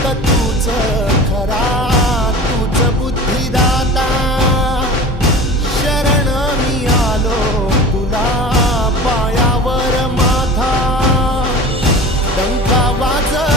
फक्त तूच खरा, तूच बुद्धिदाता. शरण मी आलो तुला, पायावर माझा डंका वाजविला